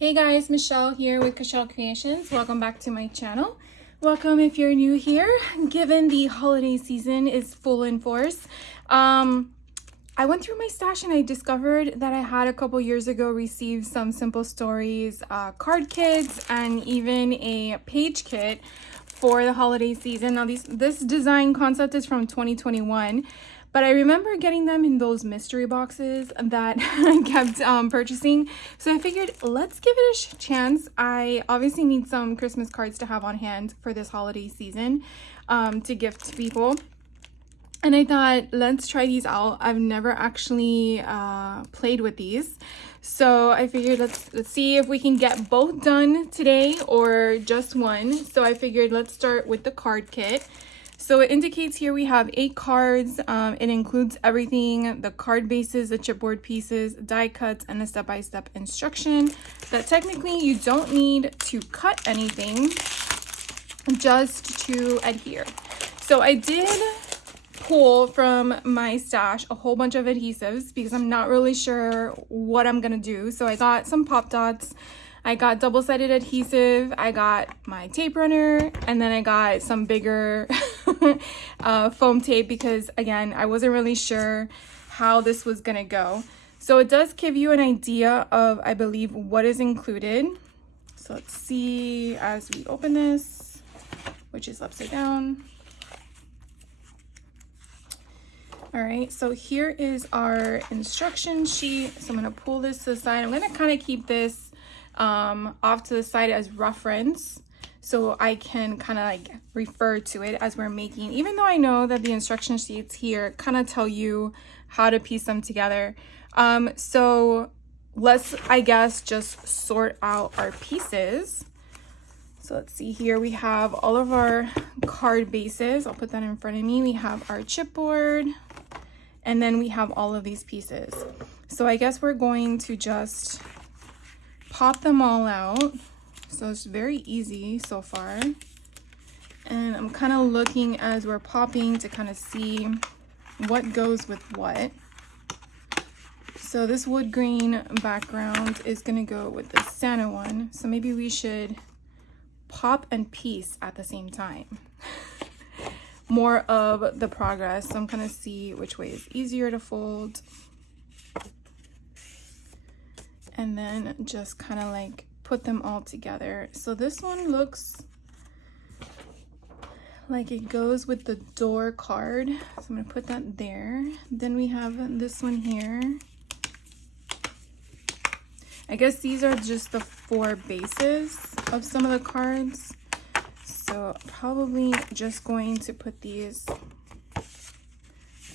Hey guys, Michelle here with Kashelle Creations. Welcome back to my channel. Welcome if you're new here. Given the holiday season is full in force, I went through my stash and I discovered that I had a couple years ago received some Simple Stories card kits and even a page kit for the holiday season. Now this design concept is from 2021. But I remember getting them in those mystery boxes that I kept purchasing. So I figured, let's give it a chance. I obviously need some Christmas cards to have on hand for this holiday season to gift to people. And I thought, let's try these out. I've never actually played with these. So I figured, let's see if we can get both done today or just one. So I figured, let's start with the card kit. So it indicates here we have 8 cards. It includes everything, the card bases, the chipboard pieces, die cuts, and a step-by-step instruction that technically you don't need to cut anything, just to adhere. So I did pull from my stash a whole bunch of adhesives because I'm not really sure what I'm gonna do. So I got some pop dots. I got double-sided adhesive, I got my tape runner, and then I got some bigger foam tape because, again, I wasn't really sure how this was gonna go. So it does give you an idea of, I believe, what is included. So let's see as we open this, which is upside down. All right, so here is our instruction sheet. So I'm gonna pull this to the side. I'm gonna kind of keep this off to the side as reference so I can kind of like refer to it as we're making, even though I know that the instruction sheets here kind of tell you how to piece them together. So let's, I guess, just sort out our pieces. So let's see here, we have all of our card bases. I'll put that in front of me. We have our chipboard, and then we have all of these pieces. So I guess we're going to just pop them all out. So it's very easy so far. And I'm kind of looking as we're popping to kind of see what goes with what. So this wood green background is going to go with the Santa one. So maybe we should pop and piece at the same time. More of the progress. So I'm going to see which way is easier to fold. And then just kind of like put them all together. So this one looks like it goes with the door card. So I'm gonna put that there. Then we have this one here. I guess these are just the 4 bases of some of the cards. So probably just going to put these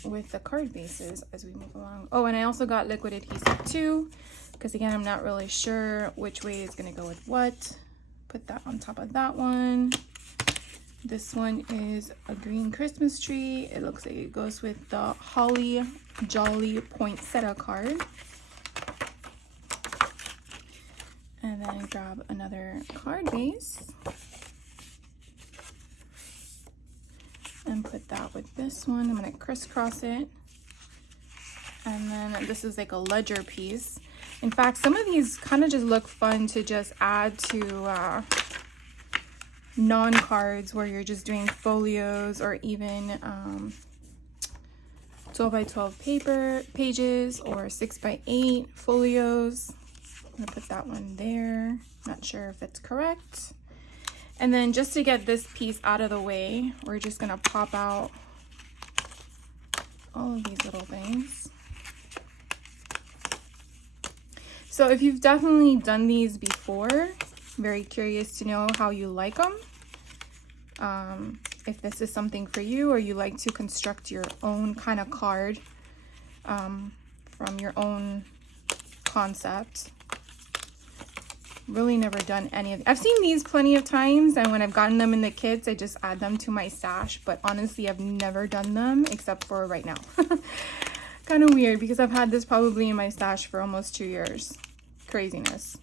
with the card bases as we move along. Oh, and I also got liquid adhesive too, because again, I'm not really sure which way is going to go with what. Put that on top of that one. This one is a green Christmas tree. It looks like it goes with the Holly Jolly Poinsettia card. And then grab another card base and put that with this one. I'm going to crisscross it. And then this is like a ledger piece. In fact, some of these kind of just look fun to just add to non-cards where you're just doing folios or even 12 by 12 paper pages or 6 by 8 folios. I'm gonna put that one there. Not sure if it's correct. And then just to get this piece out of the way, we're just gonna pop out all of these little things. So if you've definitely done these before, I'm very curious to know how you like them. If this is something for you or you like to construct your own kind of card from your own concept. Really never done any of I've seen these plenty of times, and when I've gotten them in the kits, I just add them to my stash, but honestly, I've never done them except for right now. Kind of weird because I've had this probably in my stash for almost 2 years. Craziness.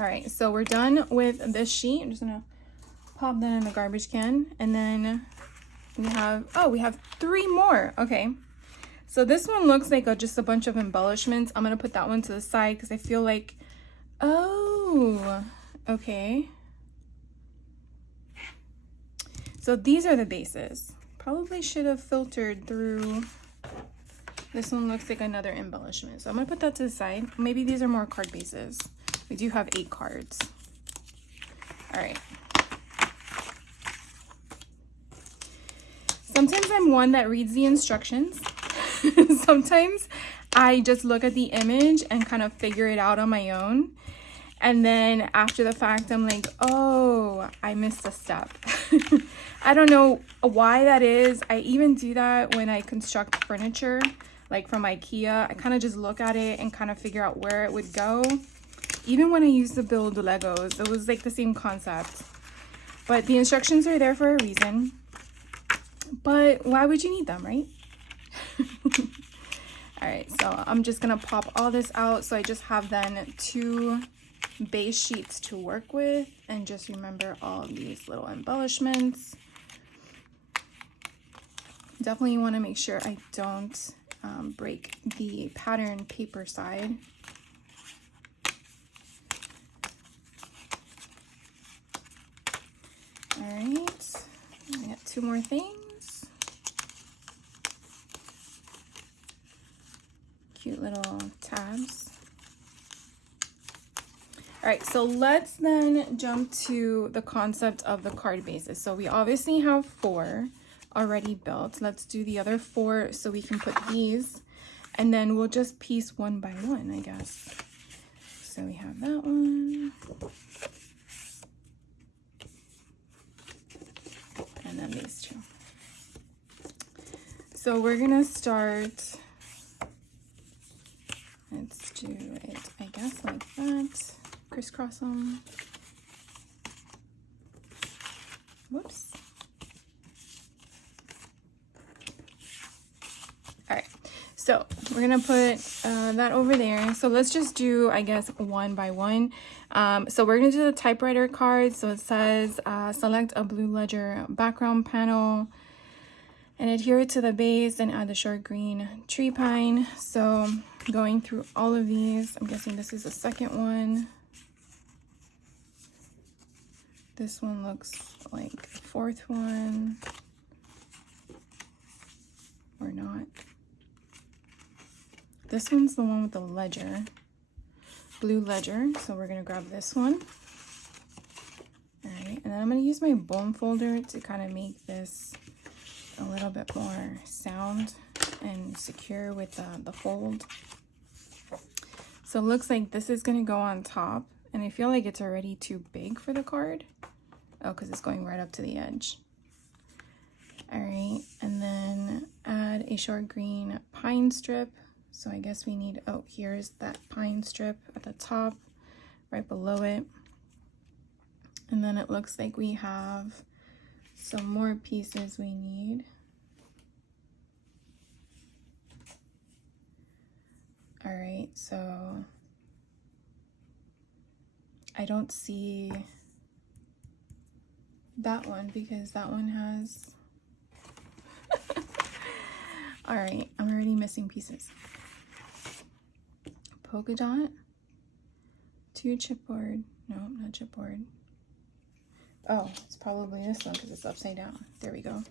All right, so we're done with this sheet. I'm just gonna pop that in the garbage can, and then we have, oh, we have 3 more. Okay, so this one looks like just a bunch of embellishments. I'm gonna put that one to the side because I feel like Oh, okay. So these are the bases. Probably should have filtered through. This one looks like another embellishment. So I'm gonna put that to the side. Maybe these are more card bases. We do have 8 cards. All right. Sometimes I'm one that reads the instructions. Sometimes I just look at the image and kind of figure it out on my own. And then after the fact, I'm like, oh, I missed a step. I don't know why that is. I even do that when I construct furniture, like from IKEA. I kind of just look at it and kind of figure out where it would go. Even when I used to build Legos, it was like the same concept. But the instructions are there for a reason. But why would you need them, right? All right, so I'm just gonna pop all this out. So I just have then 2 base sheets to work with, and just remember all of these little embellishments. Definitely want to make sure I don't break the pattern paper side. All right, I got 2 more things. Cute little tabs. All right, so let's then jump to the concept of the card bases. So we obviously have 4 already built. Let's do the other 4 so we can put these, and then we'll just piece one by one, I guess. So we have that one. And then these 2. So we're gonna start, let's do it, I guess, like that. Crisscross them. Whoops. All right, so we're gonna put that over there. So let's just do, I guess, one by one. So we're gonna do the typewriter card. So it says select a blue ledger background panel and adhere it to the base and add the short green tree pine. So going through all of these, I'm guessing this is the second one. This one looks like the 4th one, or not. This one's the one with the ledger, blue ledger. So we're gonna grab this one. All right, and then I'm gonna use my bone folder to kind of make this a little bit more sound and secure with the fold. So it looks like this is gonna go on top, and I feel like it's already too big for the card. Oh, because it's going right up to the edge. All right, and then add a short green pine strip. So I guess we need, oh, here's that pine strip at the top, right below it. And then it looks like we have some more pieces we need. All right, so I don't see that one because that one has all right, I'm already missing pieces. Polka dot, 2 chipboard, no, not chipboard. Oh, it's probably this one because it's upside down. There we go.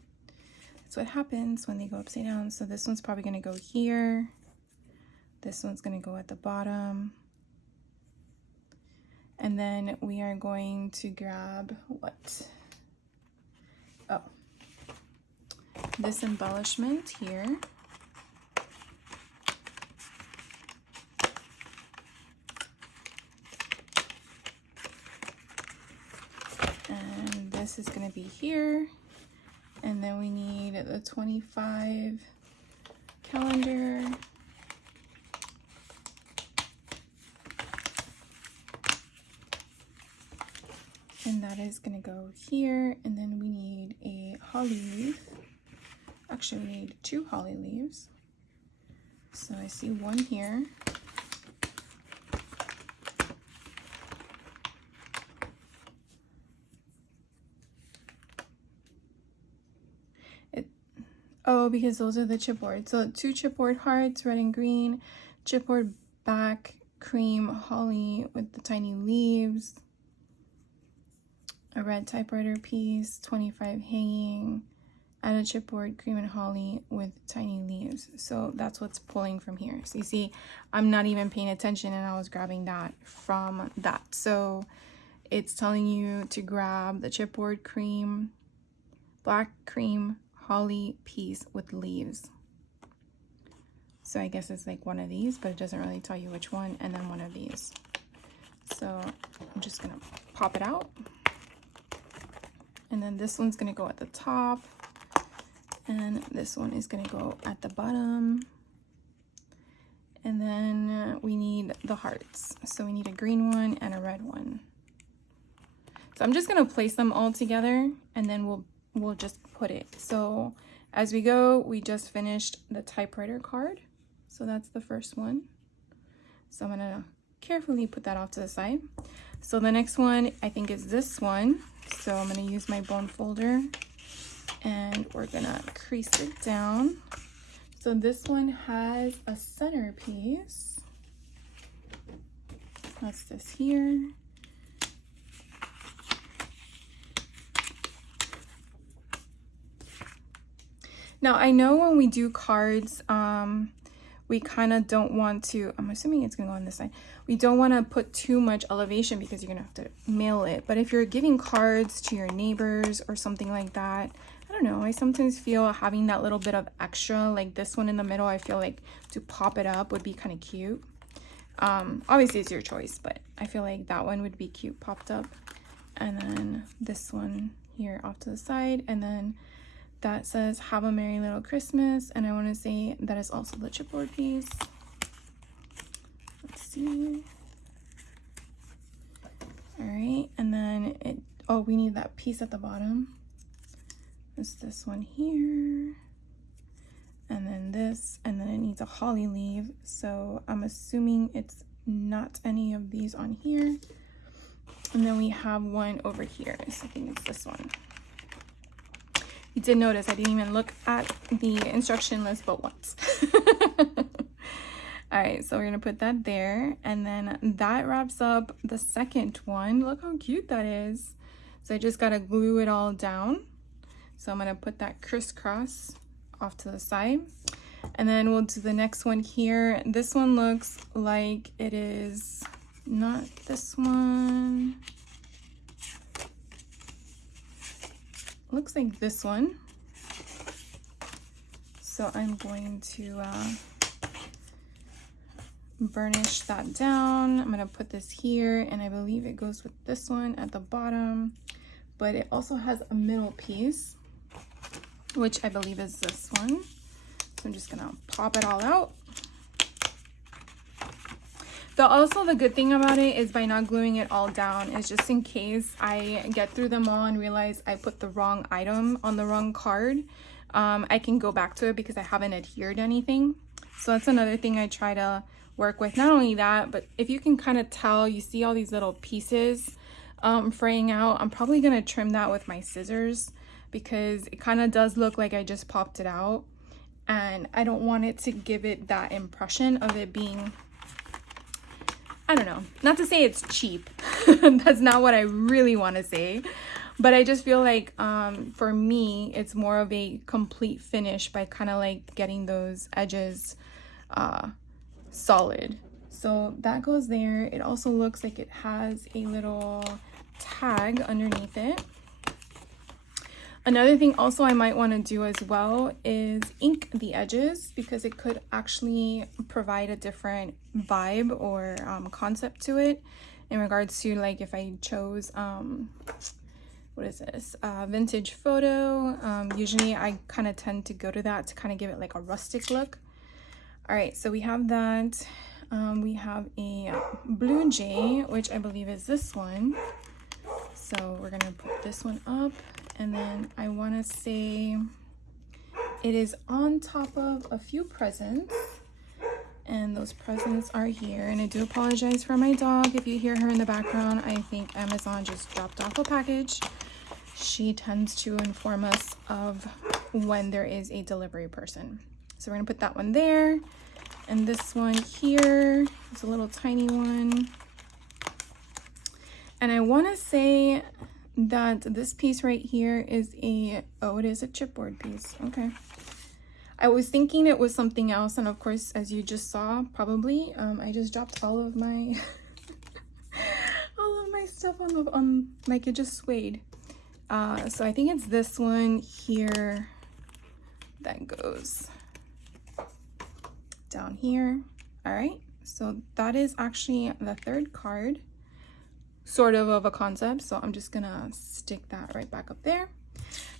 That's what happens when they go upside down. So this one's probably gonna go here. This one's gonna go at the bottom. And then we are going to grab what? Oh, this embellishment here. And this is going to be here. And then we need the 25 calendar. And that is going to go here. And then we need a holly leaf. Actually, we need 2 holly leaves. So I see one here. Oh, because those are the chipboard. So 2 chipboard hearts, red and green, chipboard back cream holly with the tiny leaves, a red typewriter piece, 25 hanging, and a chipboard cream and holly with tiny leaves. So that's what's pulling from here. So you see, I'm not even paying attention and I was grabbing that from that. So it's telling you to grab the chipboard cream, black cream, holly piece with leaves. So I guess it's like one of these, but it doesn't really tell you which one, and then one of these. So I'm just gonna pop it out. And then this one's gonna go at the top, and this one is gonna go at the bottom. And then we need the hearts. So we need a green one and a red one. So I'm just gonna place them all together, and then we'll just put it. So as we go, we just finished the typewriter card. So that's the first one. So I'm gonna carefully put that off to the side. So the next one I think is this one. So I'm gonna use my bone folder and we're gonna crease it down. So this one has a centerpiece. That's this here. Now I know when we do cards, we kind of don't want to, I'm assuming it's gonna go on this side. We don't want to put too much elevation because you're gonna have to mail it. But if you're giving cards to your neighbors or something like that, I don't know, I sometimes feel having that little bit of extra, like this one in the middle, I feel like to pop it up would be kind of cute. Obviously it's your choice, but I feel like that one would be cute popped up. And then this one here off to the side, and then that says "Have a Merry Little Christmas," and I want to say that is also the chipboard piece. Let's see. All right, and then we need that piece at the bottom. It's this one here, and then this, and then it needs a holly leaf. So I'm assuming it's not any of these on here. And then we have one over here. So I think it's this one. You did notice I didn't even look at the instruction list but once. All right, so we're gonna put that there, and then that wraps up the second one. Look how cute that is. So I just gotta glue it all down. So I'm gonna put that crisscross off to the side, and then we'll do the next one here. This one looks like it is not this one. Looks like this one. So I'm going to burnish that down. I'm gonna put this here, and I believe it goes with this one at the bottom, but it also has a middle piece, which I believe is this one. So I'm just gonna pop it all out. Also the good thing about it is by not gluing it all down is just in case I get through them all and realize I put the wrong item on the wrong card, I can go back to it because I haven't adhered anything. So that's another thing I try to work with. Not only that, but if you can kind of tell, you see all these little pieces fraying out, I'm probably gonna trim that with my scissors because it kind of does look like I just popped it out, and I don't want it to give it that impression of it being, I don't know, not to say it's cheap. That's not what I really want to say. But I just feel like for me, it's more of a complete finish by kind of like getting those edges solid. So that goes there. It also looks like it has a little tag underneath it. Another thing also I might want to do as well is ink the edges, because it could actually provide a different vibe or concept to it in regards to, like, if I chose what is this, vintage photo. Usually I kind of tend to go to that to kind of give it like a rustic look. All right, so we have that. We have a blue jay, which I believe is this one. So we're gonna put this one up, and then I want to say it is on top of a few presents, and those presents are here. And I do apologize for my dog if you hear her in the background. I think Amazon just dropped off a package. She tends to inform us of when there is a delivery person. So we're gonna put that one there, And this one here is a little tiny one. And I want to say that this piece right here is it is a chipboard piece. Okay. I was thinking it was something else, and of course, as you just saw, probably, I just dropped all of my all of my stuff on like it just swayed. So I think it's this one here that goes down here. All right, so that is actually the third card, sort of a concept. So I'm just gonna stick that right back up there.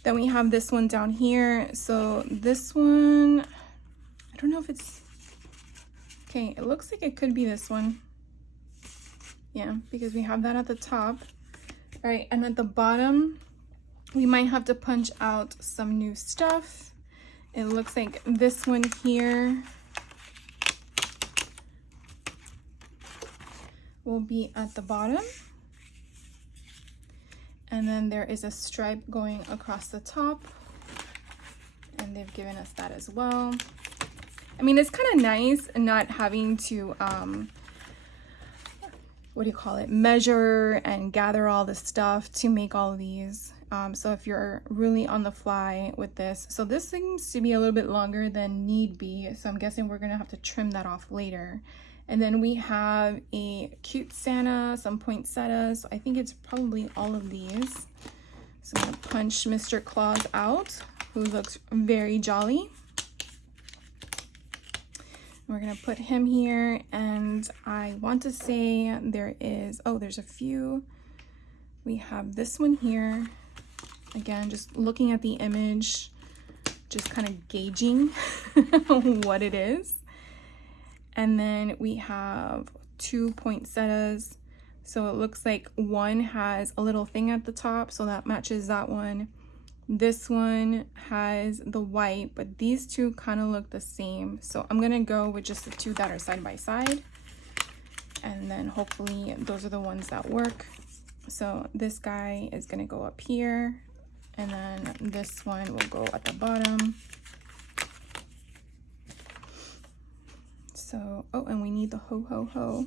Then we have this one down here. So this one, I don't know if it's, okay, it looks like it could be this one. Yeah, because we have that at the top. All right, and at the bottom, we might have to punch out some new stuff. It looks like this one here will be at the bottom. And then there is a stripe going across the top, and they've given us that as well. I mean, it's kind of nice not having to, what do you call it, measure and gather all the stuff to make all of these. So if you're really on the fly with this, so this seems to be a little bit longer than need be. So I'm guessing we're gonna have to trim that off later. And then we have a cute Santa, some poinsettias. So I think it's probably all of these. So I'm gonna punch Mr. Claus out, who looks very jolly. We're gonna put him here, and I want to say there is, oh, there's a few. We have this one here. Again, just looking at the image, just kind of gauging what it is. And then we have two poinsettias. So it looks like one has a little thing at the top, so that matches that one. This one has the white, but these two kind of look the same. So I'm gonna go with just the two that are side by side. And then hopefully those are the ones that work. So this guy is gonna go up here, and then this one will go at the bottom. So, oh, and we need the ho ho ho,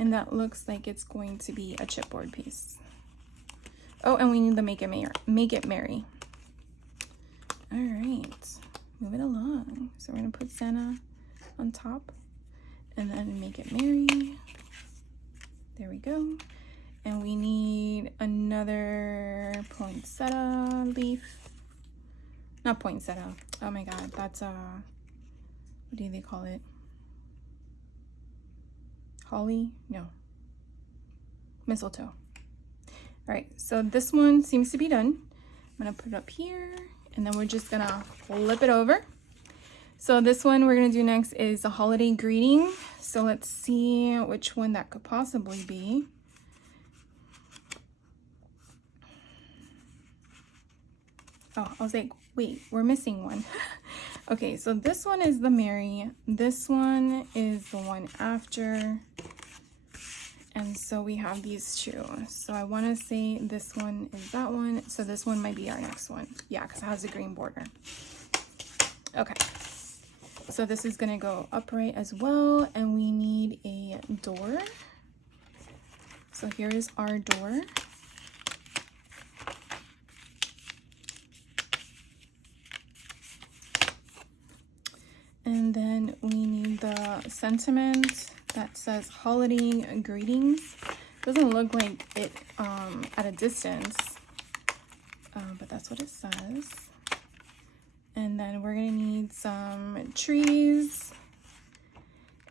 and that looks like it's going to be a chipboard piece. Oh, and we need the make it merry. All right, move it along. So we're gonna put Santa on top, and then make it merry. There we go. And we need another poinsettia leaf. Not poinsettia. Oh my God, that's what do they call it? Holly? No. Mistletoe. All right, so this one seems to be done. I'm gonna put it up here, and then we're just gonna flip it over. So this one we're gonna do next is a holiday greeting. So let's see which one that could possibly be. Oh, I was like, wait, we're missing one. Okay, so this one is the Mary. This one is the one after. And so we have these two. So I want to say this one is that one. So this one might be our next one. Yeah, because it has a green border. Okay. So this is going to go upright as well. And we need a door. So here is our door. And then we need the sentiment that says holiday greetings. Doesn't look like it at a distance, but that's what it says. And then we're gonna need some trees.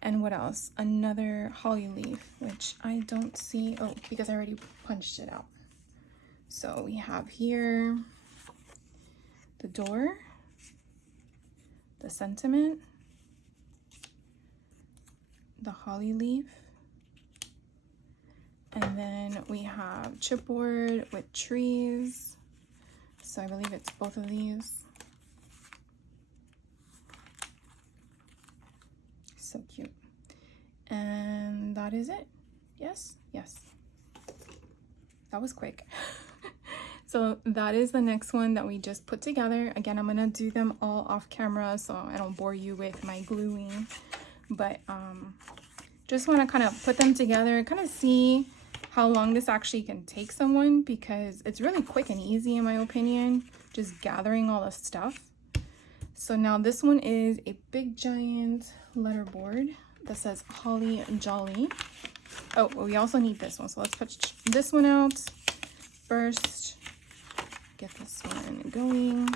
And what else? Another holly leaf, which I don't see. Oh, because I already punched it out. So we have here the door, the sentiment, the holly leaf, and then we have chipboard with trees. So I believe it's both of these. So cute. And that is it. Yes, yes. That was quick. So that is the next one that we just put together. Again, I'm gonna do them all off camera so I don't bore you with my gluing. but just want to kind of put them together, kind of see how long this actually can take someone, because it's really quick and easy in my opinion, just gathering all the stuff. So now this one is a big giant letterboard that says Holly Jolly. Oh, we also need this one, so let's put this one out first. Get this one going.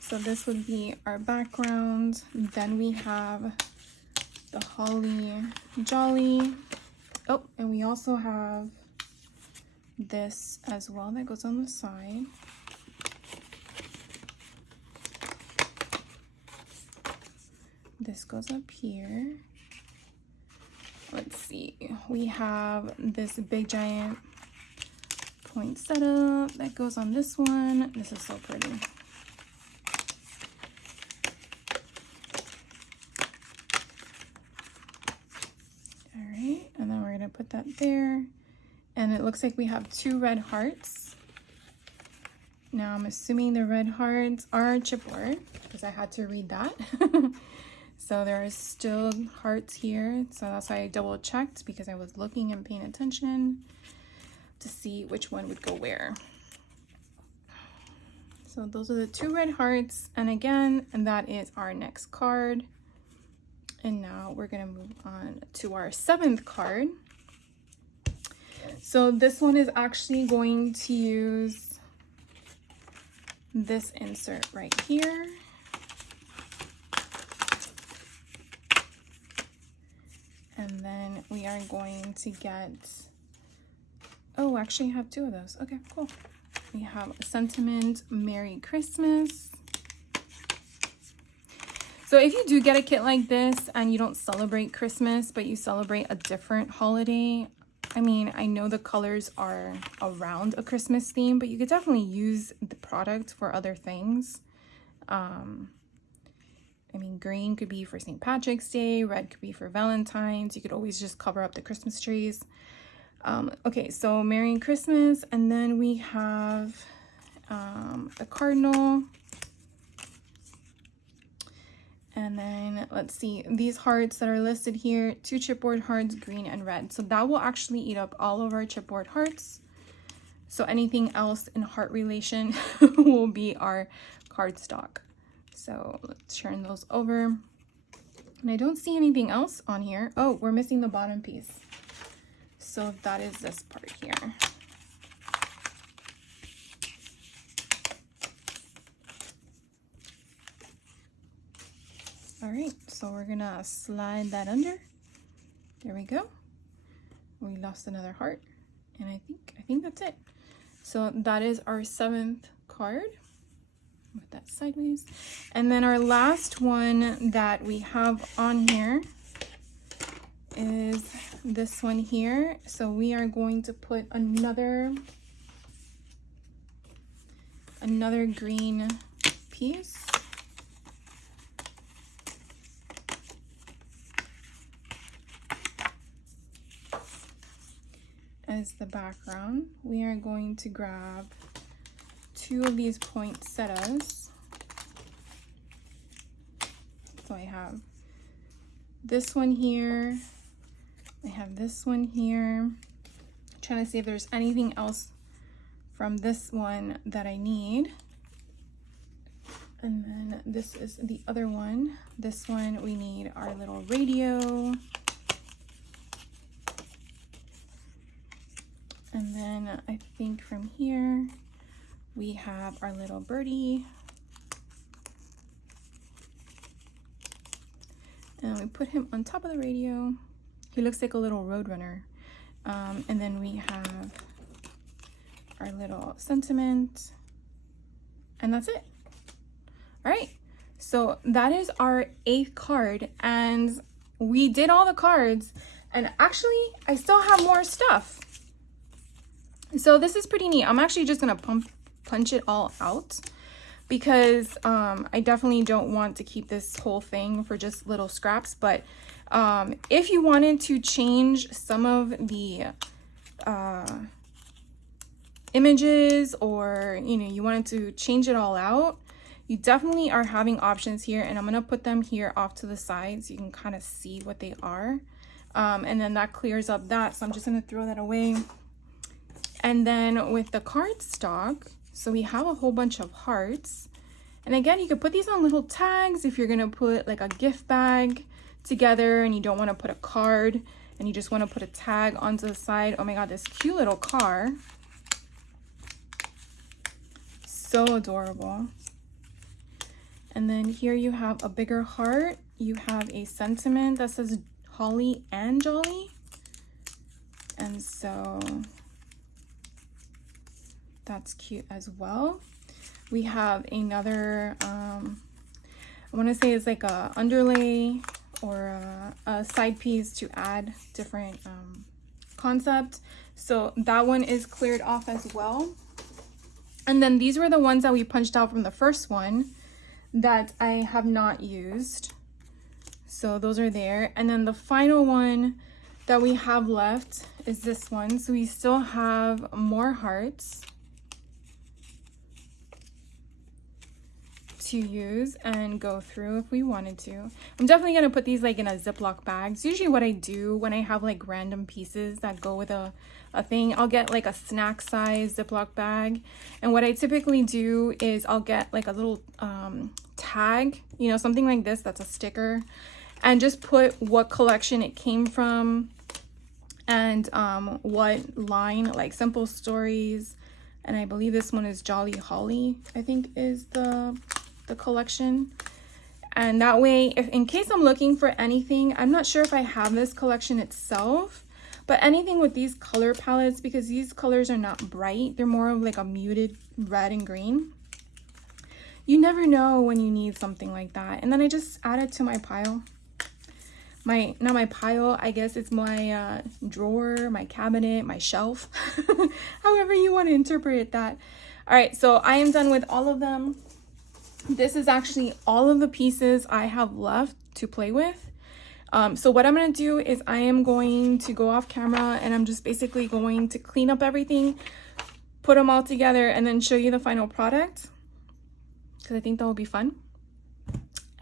So this would be our background. Then we have the Holly Jolly. Oh, and we also have this as well that goes on the side. This goes up here. Let's see. We have this big giant poinsettia that goes on this one. This is so pretty. And then we're gonna put that there. And it looks like we have 2 red hearts. Now I'm assuming the red hearts are chipboard, because I had to read that. So there are still hearts here. So that's why I double checked, because I was looking and paying attention to see which one would go where. So those are the 2 red hearts. And again, and that is our next card. And now we're gonna move on to our 7th card. So this one is actually going to use this insert right here. And then we are going to get, oh, actually I have 2 of those. Okay, cool. We have Sentiment Merry Christmas. So if you do get a kit like this and you don't celebrate Christmas, but you celebrate a different holiday, I mean, I know the colors are around a Christmas theme, but you could definitely use the product for other things. I mean, green could be for St. Patrick's Day, red could be for Valentine's. You could always just cover up the Christmas trees. Okay, so Merry Christmas, and then we have the cardinal. And then let's see, these hearts that are listed here, 2 chipboard hearts, green and red. So that will actually eat up all of our chipboard hearts. So anything else in heart relation will be our cardstock. So let's turn those over. And I don't see anything else on here. Oh, we're missing the bottom piece. So that is this part here. All right, so we're gonna slide that under. There we go. We lost another heart, and I think that's it. So that is our 7th card. Put that sideways. And then our last one that we have on here is this one here. So we are going to put another green piece. As the background. We are going to grab 2 of these poinsettias. So I have this one here. I have this one here. I'm trying to see if there's anything else from this one that I need. And then this is the other one. This one we need our little radio. And then I think from here, we have our little birdie. And we put him on top of the radio. He looks like a little roadrunner. And then we have our little sentiment. And that's it. All right. So that is our 8th card. And we did all the cards. And actually, I still have more stuff. So this is pretty neat. I'm actually just gonna punch it all out, because I definitely don't want to keep this whole thing for just little scraps. But if you wanted to change some of the images, or you wanted to change it all out, you definitely are having options here, and I'm going to put them here off to the side so you can kind of see what they are. And then that clears up that, so I'm just going to throw that away. And then with the cardstock, so we have a whole bunch of hearts. And again, you could put these on little tags if you're going to put like a gift bag together and you don't want to put a card and you just want to put a tag onto the side. Oh my god, this cute little car. So adorable. And then here you have a bigger heart. You have a sentiment that says Holly and Jolly. And so that's cute as well. We have another, I want to say it's like a underlay or a side piece to add different concept. So that one is cleared off as well. And then these were the ones that we punched out from the first one that I have not used. So those are there. And then the final one that we have left is this one. So we still have more hearts to use and go through if we wanted to. I'm definitely going to put these like in a Ziploc bag. It's usually what I do when I have like random pieces that go with a thing. I'll get like a snack size Ziploc bag, and what I typically do is I'll get like a little tag, you know, something like this that's a sticker, and just put what collection it came from and what line, like Simple Stories, and I believe this one is Jolly Holly, I think is the collection. And that way, if in case I'm looking for anything, I'm not sure if I have this collection itself, but anything with these color palettes, because these colors are not bright, they're more of like a muted red and green. You never know when you need something like that. And then I just add it to my pile. Not my pile, I guess it's my drawer, my cabinet, my shelf, however you want to interpret that. All right, so I am done with all of them. This is actually all of the pieces I have left to play with. So what I'm going to do is I am going to go off camera and I'm just basically going to clean up everything, put them all together, and then show you the final product, because I think that will be fun.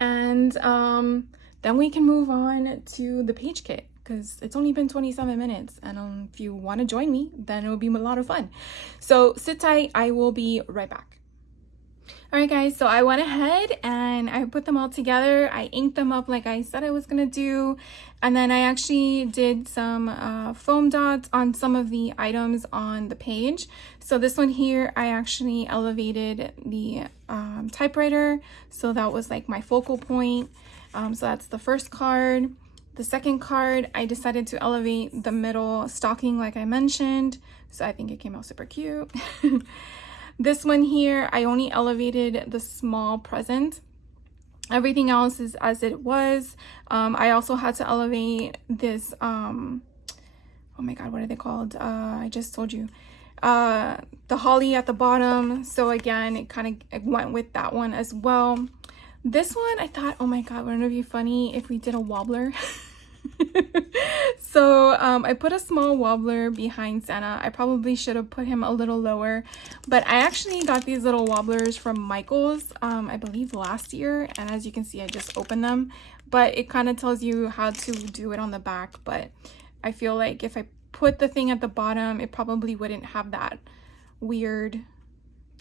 And then we can move on to the page kit, because it's only been 27 minutes. And if you want to join me, then it will be a lot of fun. So sit tight. I will be right back. All right, guys, so I went ahead and I put them all together. I inked them up like I said I was going to do. And then I actually did some foam dots on some of the items on the page. So this one here, I actually elevated the typewriter. So that was like my focal point. So that's the first card. The second card, I decided to elevate the middle stocking like I mentioned. So I think it came out super cute. This one here, I only elevated the small present. Everything else is as it was. I also had to elevate this, oh my god, what are they called? I just told you. The holly at the bottom. So again, it kind of went with that one as well. This one, I thought, oh my god, wouldn't it be funny if we did a wobbler? So I put a small wobbler behind Santa. I probably should have put him a little lower, but I actually got these little wobblers from Michaels, I believe last year, and as you can see, I just opened them, but it kind of tells you how to do it on the back. But I feel like if I put the thing at the bottom, it probably wouldn't have that weird,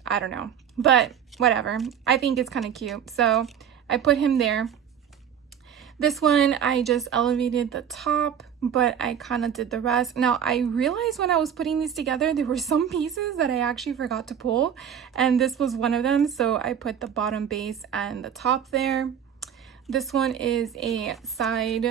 I don't know, but whatever. I think it's kind of cute, so I put him there. This one, I just elevated the top, but I kind of did the rest. Now, I realized when I was putting these together, there were some pieces that I actually forgot to pull, and this was one of them. So I put the bottom base and the top there. This one is a side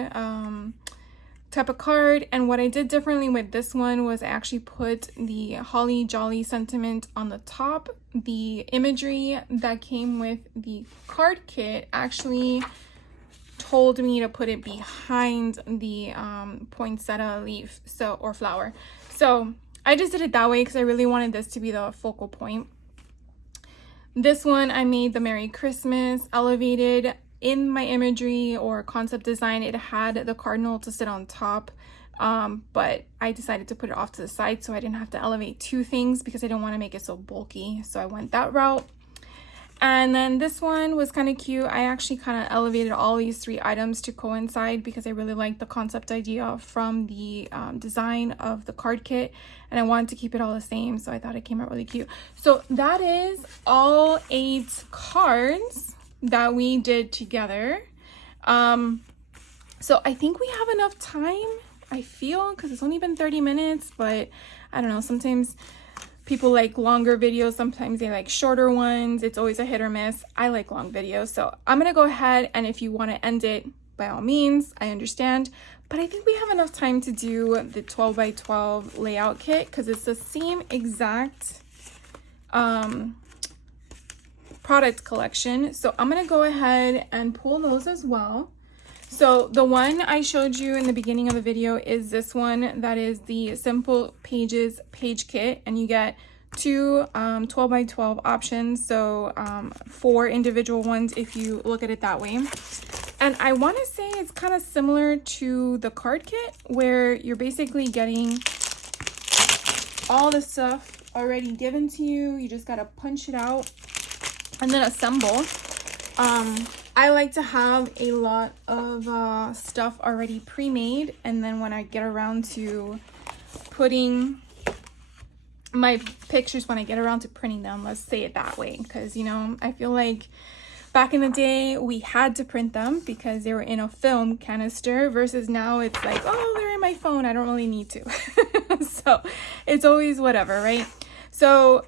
type of card, and what I did differently with this one was I actually put the Holly Jolly sentiment on the top. The imagery that came with the card kit actually told me to put it behind the poinsettia leaf, so, or flower. So I just did it that way because I really wanted this to be the focal point. This one, I made the Merry Christmas elevated. In my imagery or concept design, it had the cardinal to sit on top, but I decided to put it off to the side so I didn't have to elevate two things because I don't want to make it so bulky. So I went that route. And then this one was kind of cute. I actually kind of elevated all these 3 items to coincide because I really liked the concept idea from the design of the card kit, and I wanted to keep it all the same, so I thought it came out really cute. So that is all 8 cards that we did together. So I think we have enough time, I feel, because it's only been 30 minutes, but I don't know, sometimes people like longer videos, sometimes they like shorter ones. It's always a hit or miss. I like long videos, so I'm gonna go ahead, and if you want to end it, by all means, I understand, but I think we have enough time to do the 12 by 12 layout kit because it's the same exact product collection. So I'm gonna go ahead and pull those as well. So the one I showed you in the beginning of the video is this one. That is the Simple Pages page kit, and you get 2 12 by 12 options, so 4 individual ones if you look at it that way. And I want to say it's kind of similar to the card kit where you're basically getting all the stuff already given to you. You just got to punch it out and then assemble. I like to have a lot of stuff already pre-made, and then when I get around to putting my pictures, when I get around to printing them, let's say it that way, because you know, I feel like back in the day we had to print them because they were in a film canister, versus now it's like, oh, they're in my phone, I don't really need to. So it's always whatever, right? So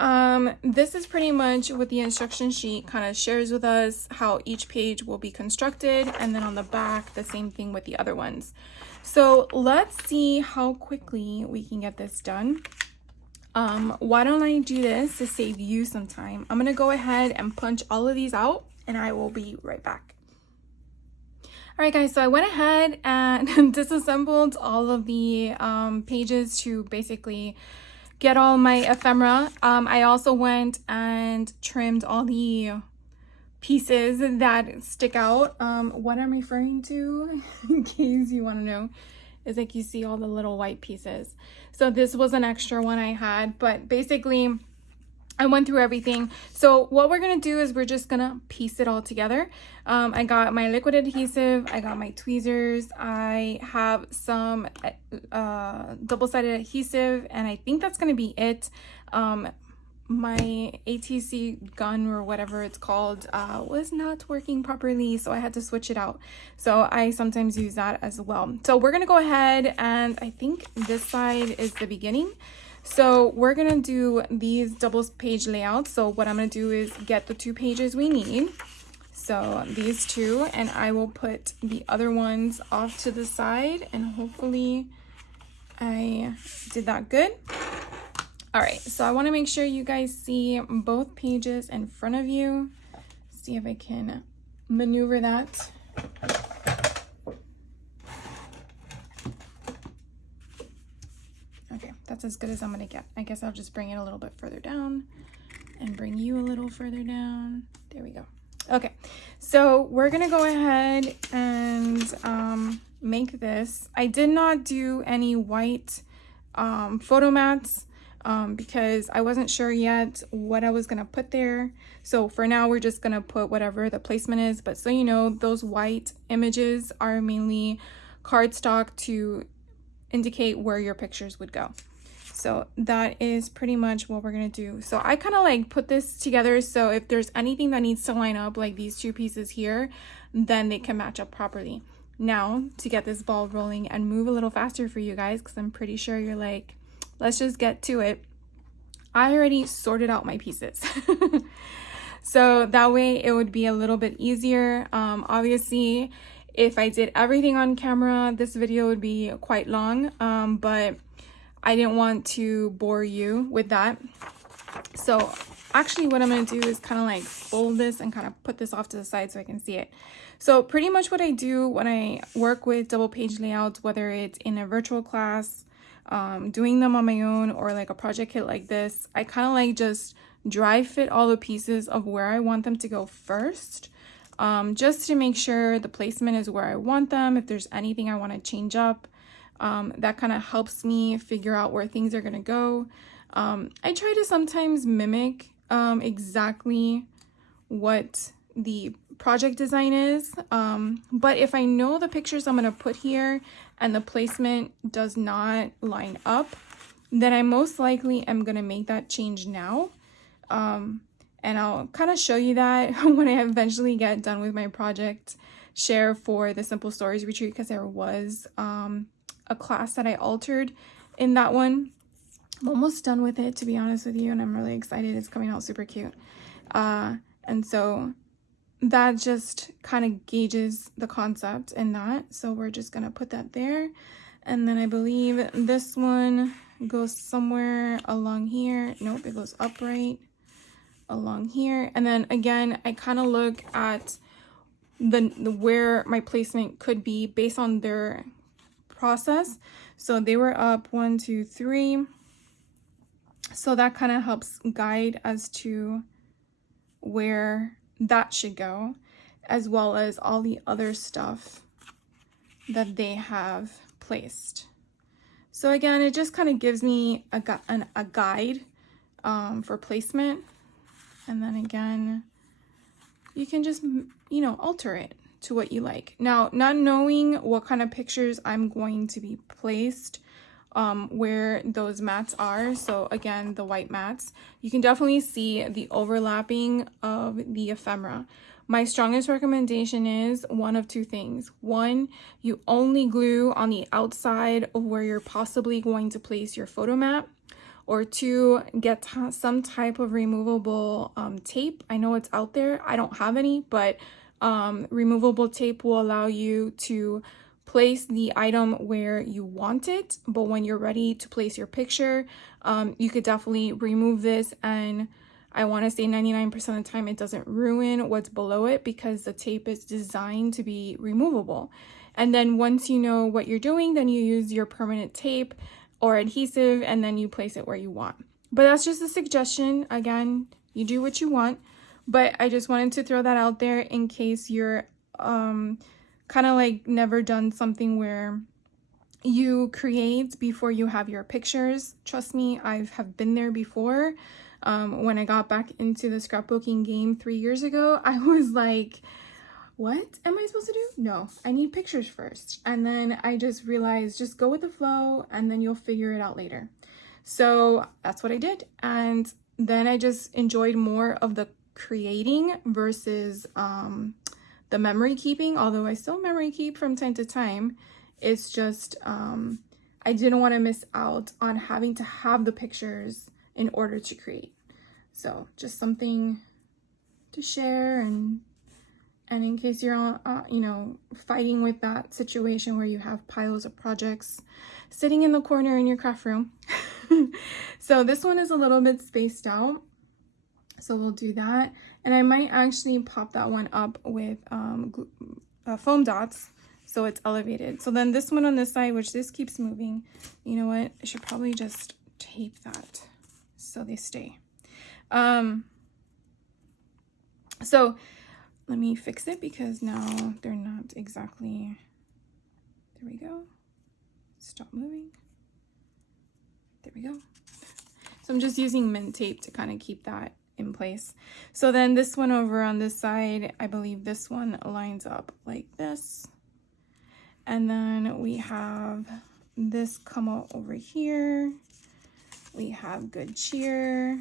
this is pretty much what the instruction sheet kind of shares with us, how each page will be constructed, and then on the back the same thing with the other ones. So let's see how quickly we can get this done. Why don't I do this to save you some time? I'm gonna go ahead and punch all of these out, and I will be right back. All right, guys, so I went ahead and disassembled all of the pages to basically get all my ephemera. I also went and trimmed all the pieces that stick out. What I'm referring to, in case you want to know, is like you see all the little white pieces. So this was an extra one I had, but basically I went through everything. So what we're gonna do is we're just gonna piece it all together. I got my liquid adhesive, I got my tweezers, I have some double-sided adhesive, and I think that's gonna be it. My ATC gun, or whatever it's called, was not working properly, so I had to switch it out. So I sometimes use that as well. So we're gonna go ahead, and I think this side is the beginning. So we're gonna do these double page layouts. So what I'm gonna do is get the 2 pages we need. So these 2, and I will put the other ones off to the side, and hopefully I did that good. All right, so I wanna make sure you guys see both pages in front of you. See if I can maneuver that. Okay, that's as good as I'm gonna get. I guess I'll just bring it a little bit further down and bring you a little further down. There we go. Okay, so we're gonna go ahead and make this. I did not do any white photo mats because I wasn't sure yet what I was gonna put there. So for now, we're just gonna put whatever the placement is. But so you know, those white images are mainly cardstock to indicate where your pictures would go. So that is pretty much what we're gonna do. So I kind of like put this together so if there's anything that needs to line up, like these 2 pieces here, then they can match up properly. Now to get this ball rolling and move a little faster for you guys, because I'm pretty sure you're like, let's just get to it. I already sorted out my pieces. So that way it would be a little bit easier. Obviously, if I did everything on camera, this video would be quite long, but I didn't want to bore you with that. So actually what I'm going to do is kind of like fold this and kind of put this off to the side so I can see it. So pretty much what I do when I work with double page layouts, whether it's in a virtual class, doing them on my own, or like a project kit like this, I kind of like just dry fit all the pieces of where I want them to go first. Just to make sure the placement is where I want them. If there's anything I want to change up, that kind of helps me figure out where things are going to go. I try to sometimes mimic exactly what the project design is. But if I know the pictures I'm going to put here and the placement does not line up, then I most likely am going to make that change now. And I'll kind of show you that when I eventually get done with my project share for the Simple Stories Retreat, because there was a class that I altered in that one. I'm almost done with it, to be honest with you, and I'm really excited. It's coming out super cute. And so that just kind of gauges the concept in that. So we're just going to put that there. And then I believe this one goes somewhere along here. Nope, it goes upright along here. And then again, I kind of look at the where my placement could be based on their process. So they were up 1, 2, 3. So that kind of helps guide as to where that should go, as well as all the other stuff that they have placed. So again, it just kind of gives me a guide for placement. And then again, you can just, you know, alter it to what you like. Now, not knowing what kind of pictures I'm going to be placed where those mats are, so again, the white mats, you can definitely see the overlapping of the ephemera. My strongest recommendation is one of two things. One, you only glue on the outside of where you're possibly going to place your photo mat. Or two, get some type of removable tape. I know it's out there. I don't have any, but removable tape will allow you to place the item where you want it. But when you're ready to place your picture, you could definitely remove this, and I want to say 99% of the time it doesn't ruin what's below it, because the tape is designed to be removable. And then once you know what you're doing, then you use your permanent tape or adhesive, and then you place it where you want. But that's just a suggestion. Again, you do what you want, but I just wanted to throw that out there in case you're kind of like never done something where you create before you have your pictures. Trust me, I have been there before. When I got back into the scrapbooking game 3 years ago, I was like, what am I supposed to do? No, I need pictures first. And then I just realized, just go with the flow and then you'll figure it out later. So that's what I did. And then I just enjoyed more of the creating versus the memory keeping, although I still memory keep from time to time. It's just, I didn't want to miss out on having to have the pictures in order to create. So just something to share, and in case you're you know, fighting with that situation where you have piles of projects sitting in the corner in your craft room. So this one is a little bit spaced out, so we'll do that. And I might actually pop that one up with foam dots, so it's elevated. So then this one on this side, which this keeps moving, you know what, I should probably just tape that so they stay. So let me fix it, because now they're not exactly, there we go, stop moving, there we go. So I'm just using mint tape to kind of keep that in place. So then this one over on this side, I believe this one lines up like this, and then we have this come out over here, we have good cheer,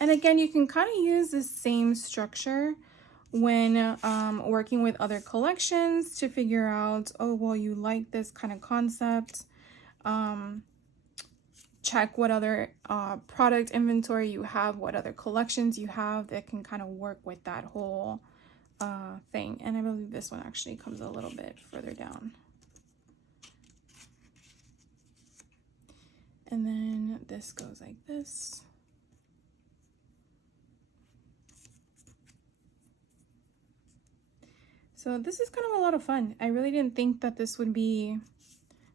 and again, you can kind of use the same structure when working with other collections to figure out, oh, well, you like this kind of concept. Check what other product inventory you have, what other collections you have that can kind of work with that whole thing. And I believe this one actually comes a little bit further down. And then this goes like this. So this is kind of a lot of fun. I really didn't think that this would be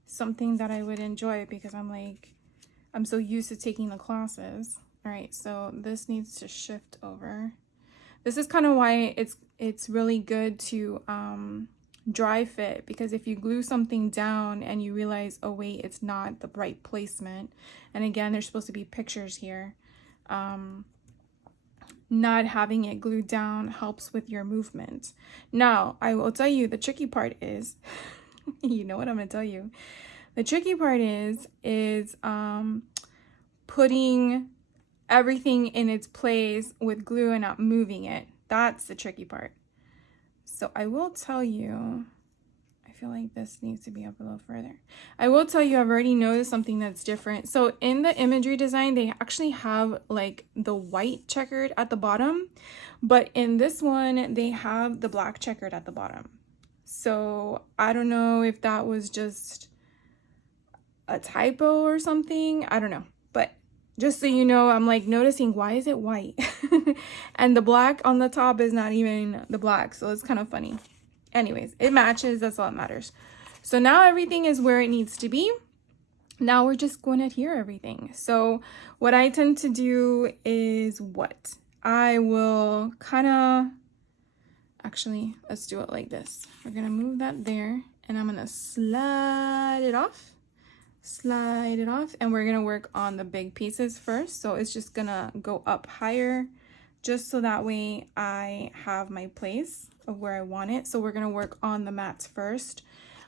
something that I would enjoy, because I'm so used to taking the classes. All right, so this needs to shift over. This is kind of why it's really good to dry fit, because if you glue something down and you realize, oh wait, it's not the right placement, and again, there's supposed to be pictures here, not having it glued down helps with your movement. Now, I will tell you the tricky part is, you know what I'm gonna tell you. The tricky part is putting everything in its place with glue and not moving it. That's the tricky part. So I will tell you, I feel like this needs to be up a little further. I will tell you, I've already noticed something that's different. So in the imagery design, they actually have like the white checkered at the bottom, but in this one, they have the black checkered at the bottom. So I don't know if that was just a typo or something. I don't know, but just so you know, I'm like noticing, why is it white? And the black on the top is not even the black, so it's kind of funny. Anyways, it matches, that's all that matters. So now everything is where it needs to be. Now we're just going to adhere everything. So what I tend to do is what? I will kind of, actually, let's do it like this. We're going to move that there, and I'm going to slide it off, and we're going to work on the big pieces first. So it's just going to go up higher, just so that way I have my place of where I want it. So we're going to work on the mats first.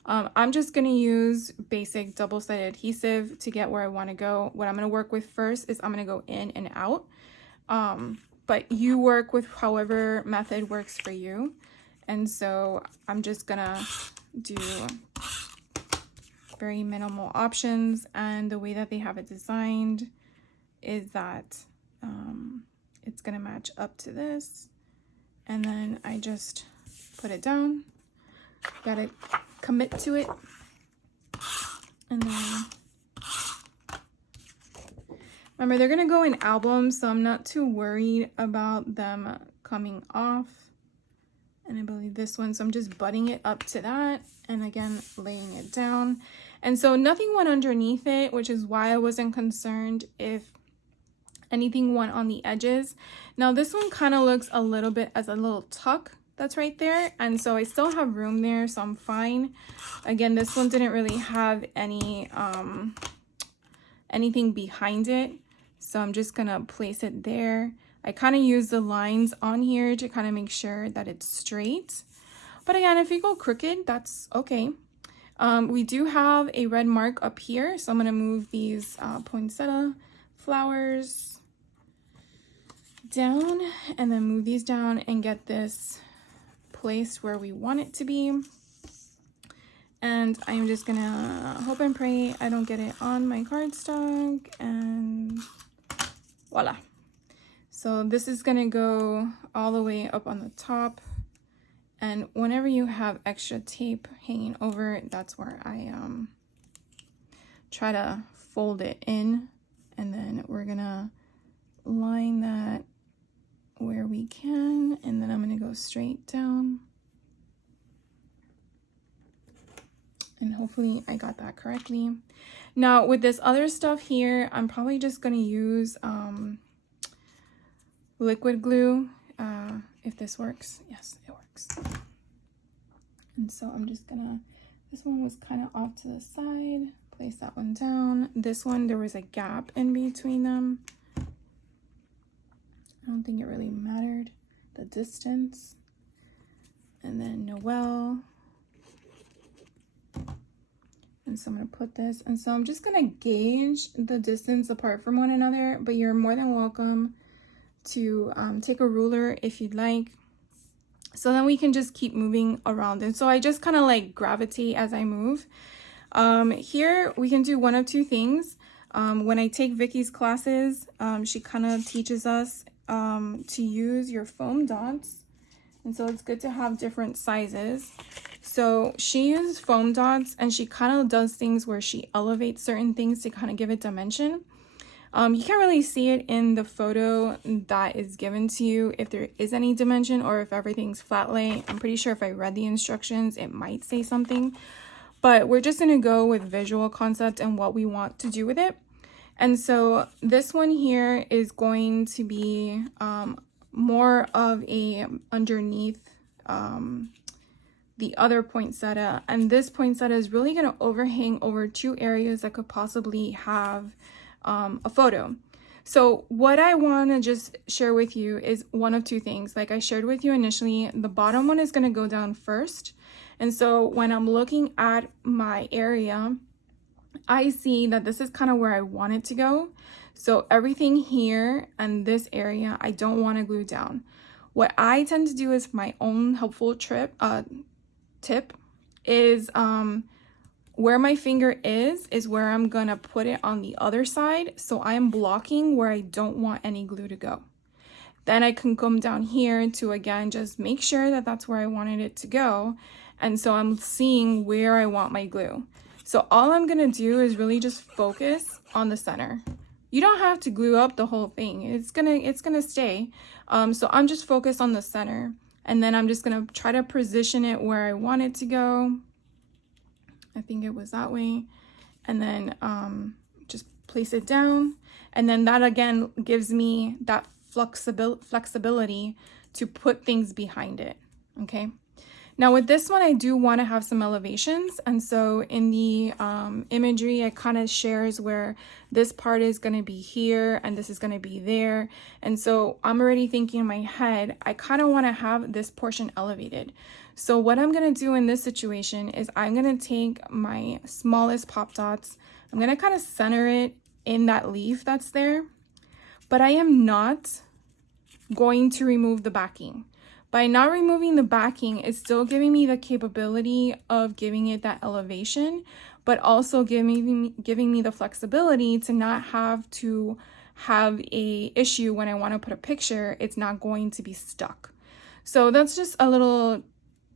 I'm just going to use basic double-sided adhesive to get where I want to go. What I'm going to work with first is I'm going to go in and out. But you work with however method works for you. And so I'm just going to do very minimal options. And the way that they have it designed is that it's going to match up to this. And then I just put it down. Gotta commit to it. And then, remember, they're gonna go in albums, so I'm not too worried about them coming off. And I believe this one, so I'm just butting it up to that, and again, laying it down. And so nothing went underneath it, which is why I wasn't concerned if anything went on the edges. Now this one kind of looks a little bit as a little tuck that's right there, and so I still have room there, so I'm fine. Again, this one didn't really have any anything behind it, so I'm just gonna place it there. I kind of use the lines on here to kind of make sure that it's straight, but again, if you go crooked, that's okay. We do have a red mark up here, so I'm gonna move these poinsettia flowers down, and then move these down and get this placed where we want it to be. And I'm just gonna hope and pray I don't get it on my cardstock, and voila. So this is gonna go all the way up on the top, and whenever you have extra tape hanging over it, that's where I try to fold it in, and then we're gonna line that where we can, and then I'm gonna go straight down, and hopefully I got that correctly. Now with this other stuff here, I'm probably just gonna use liquid glue, if this works. Yes, it works. And so I'm just gonna, this one was kind of off to the side, place that one down. This one, there was a gap in between them. I don't think it really mattered, the distance. And then Noel. And so I'm gonna put this, and so I'm just gonna gauge the distance apart from one another, but you're more than welcome to take a ruler if you'd like. So then we can just keep moving around it. So I just kind of like gravitate as I move. Here we can do one of two things. When I take Vicky's classes, she kind of teaches us to use your foam dots, and so it's good to have different sizes. So she uses foam dots, and she kind of does things where she elevates certain things to kind of give it dimension. You can't really see it in the photo that is given to you if there is any dimension, or if everything's flat lay. I'm pretty sure if I read the instructions, it might say something, but we're just going to go with visual concept and what we want to do with it. And so this one here is going to be more of a underneath the other poinsettia, and this poinsettia is really going to overhang over two areas that could possibly have a photo. So what I want to just share with you is one of two things. Like I shared with you initially, the bottom one is going to go down first. And so when I'm looking at my area, I see that this is kind of where I want it to go. So everything here and this area, I don't want to glue down. What I tend to do is my own helpful tip is where my finger is where I'm gonna put it on the other side. So I'm blocking where I don't want any glue to go. Then I can come down here to again just make sure that that's where I wanted it to go. And so I'm seeing where I want my glue. So all I'm gonna do is really just focus on the center. You don't have to glue up the whole thing. It's gonna stay. So I'm just focused on the center, and then I'm just gonna try to position it where I want it to go. I think it was that way. And then just place it down. And then that again gives me that flexibility to put things behind it. Okay. Now with this one, I do want to have some elevations. And so in the imagery, it kind of shares where this part is going to be here and this is going to be there. And so I'm already thinking in my head, I kind of want to have this portion elevated. So what I'm going to do in this situation is I'm going to take my smallest pop dots. I'm going to kind of center it in that leaf that's there, but I am not going to remove the backing. By not removing the backing, it's still giving me the capability of giving it that elevation, but also giving me the flexibility to not have to have a issue when I want to put a picture. It's not going to be stuck. So that's just a little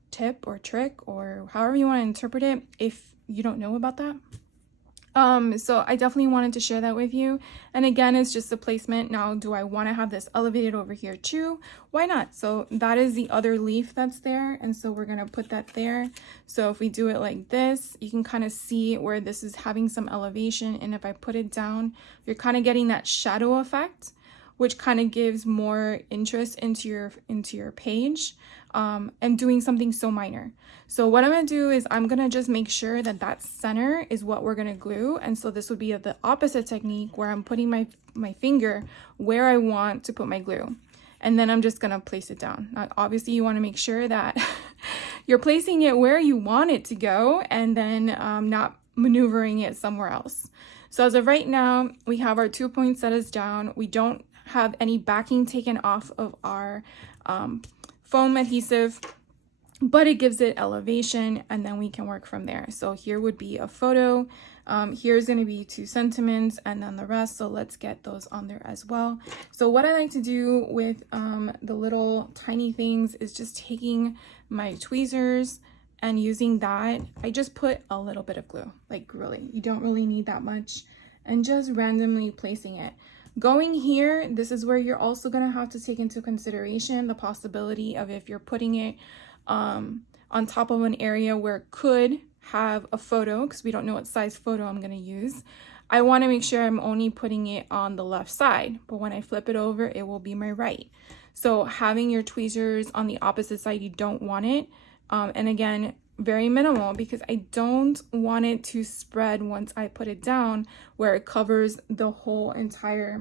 tip or trick or however you want to interpret it if you don't know about that. So I definitely wanted to share that with you. And again, it's just a placement. Now, do I want to have this elevated over here too? Why not? So that is the other leaf that's there. And so we're going to put that there. So if we do it like this, you can kind of see where this is having some elevation. And if I put it down, you're kind of getting that shadow effect, which kind of gives more interest into your page, and doing something so minor. So what I'm gonna do is I'm gonna just make sure that that center is what we're gonna glue. And so this would be the opposite technique where I'm putting my finger where I want to put my glue. And then I'm just gonna place it down. Now, obviously you wanna make sure that you're placing it where you want it to go and then not maneuvering it somewhere else. So as of right now, we have our 2 poinsettias down. We don't have any backing taken off of our foam adhesive, but it gives it elevation, and then we can work from there. So here would be a photo. Here's going to be 2 sentiments, and then the rest. So let's get those on there as well. So what I like to do with the little tiny things is just taking my tweezers and using that. I just put a little bit of glue, like really, you don't really need that much, and just randomly placing it. Going here, this is where you're also going to have to take into consideration the possibility of if you're putting it on top of an area where it could have a photo, because we don't know what size photo I'm going to use. I want to make sure I'm only putting it on the left side, but when I flip it over, it will be my right. So having your tweezers on the opposite side, you don't want it. And again, very minimal, because I don't want it to spread once I put it down where it covers the whole entire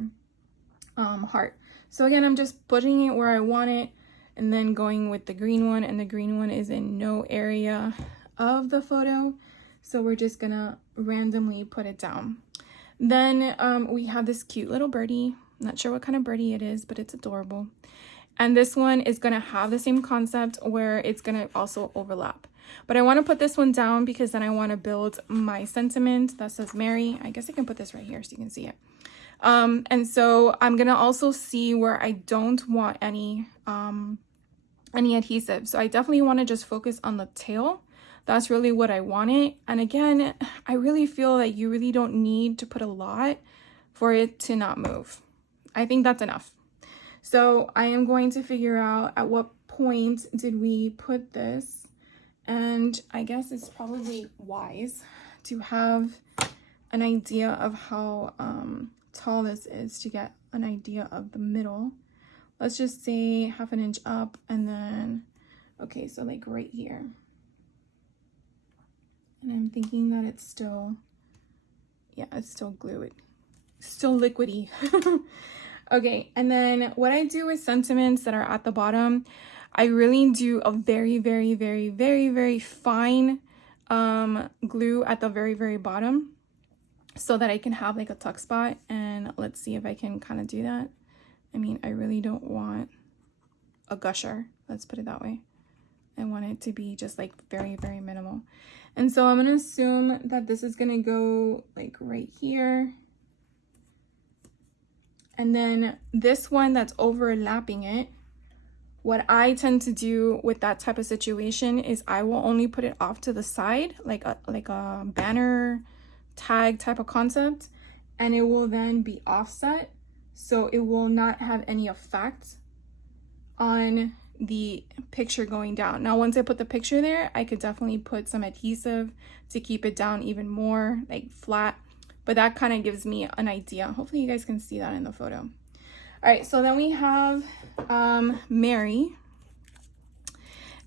heart. So again, I'm just putting it where I want it and then going with the green one, and the green one is in no area of the photo. So we're just gonna randomly put it down. Then we have this cute little birdie. Not sure what kind of birdie it is, but it's adorable. And this one is gonna have the same concept where it's gonna also overlap. But I want to put this one down because then I want to build my sentiment that says Mary. I guess I can put this right here so you can see it. And so I'm going to also see where I don't want any adhesive. So I definitely want to just focus on the tail. That's really what I wanted. And again, I really feel that you really don't need to put a lot for it to not move. I think that's enough. So I am going to figure out at what point did we put this. And I guess it's probably wise to have an idea of how tall this is to get an idea of the middle. Let's just say 1/2 inch up, and then, okay, so like right here. And I'm thinking that it's still, yeah, it's still glued. still liquidy. Okay, and then what I do with sentiments that are at the bottom, I really do a very, very, very, very, very fine glue at the very, very bottom so that I can have like a tuck spot. And let's see if I can kind of do that. I mean, I really don't want a gusher, let's put it that way. I want it to be just like very, very minimal. And so I'm gonna assume that this is gonna go like right here. And then this one that's overlapping it, what I tend to do with that type of situation is I will only put it off to the side, like a banner tag type of concept, and it will then be offset, so it will not have any effect on the picture going down. Now, once I put the picture there, I could definitely put some adhesive to keep it down even more, like flat, but that kind of gives me an idea. Hopefully you guys can see that in the photo. All right, so then we have Mary,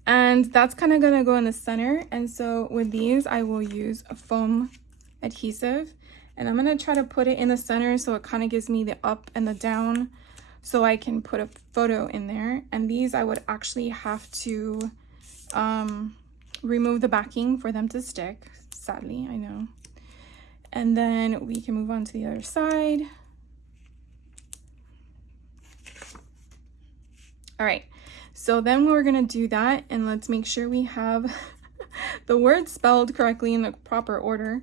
and that's kind of gonna go in the center. And so with these, I will use a foam adhesive, and I'm gonna try to put it in the center so it kind of gives me the up and the down, so I can put a photo in there. And these I would actually have to remove the backing for them to stick, sadly, I know. And then we can move on to the other side. All right, so then we're gonna do that, and let's make sure we have the word spelled correctly in the proper order.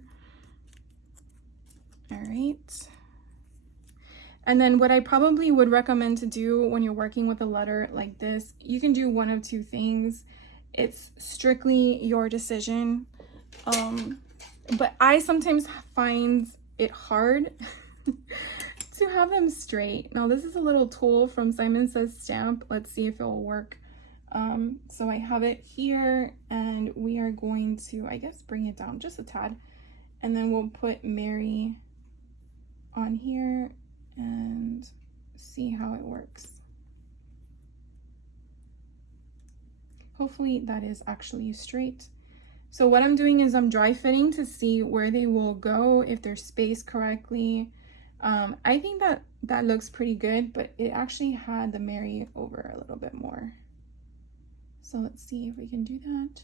All right. And then what I probably would recommend to do when you're working with a letter like this, you can do one of two things. It's strictly your decision. But I sometimes find it hard to have them straight. Now this is a little tool from Simon Says Stamp. Let's see if it will work. So I have it here, and we are going to, I guess, bring it down just a tad, and then we'll put Mary on here and see how it works. Hopefully that is actually straight. So what I'm doing is I'm dry fitting to see where they will go, if they're spaced correctly. I think that looks pretty good, but it actually had the Mary over a little bit more. So let's see if we can do that.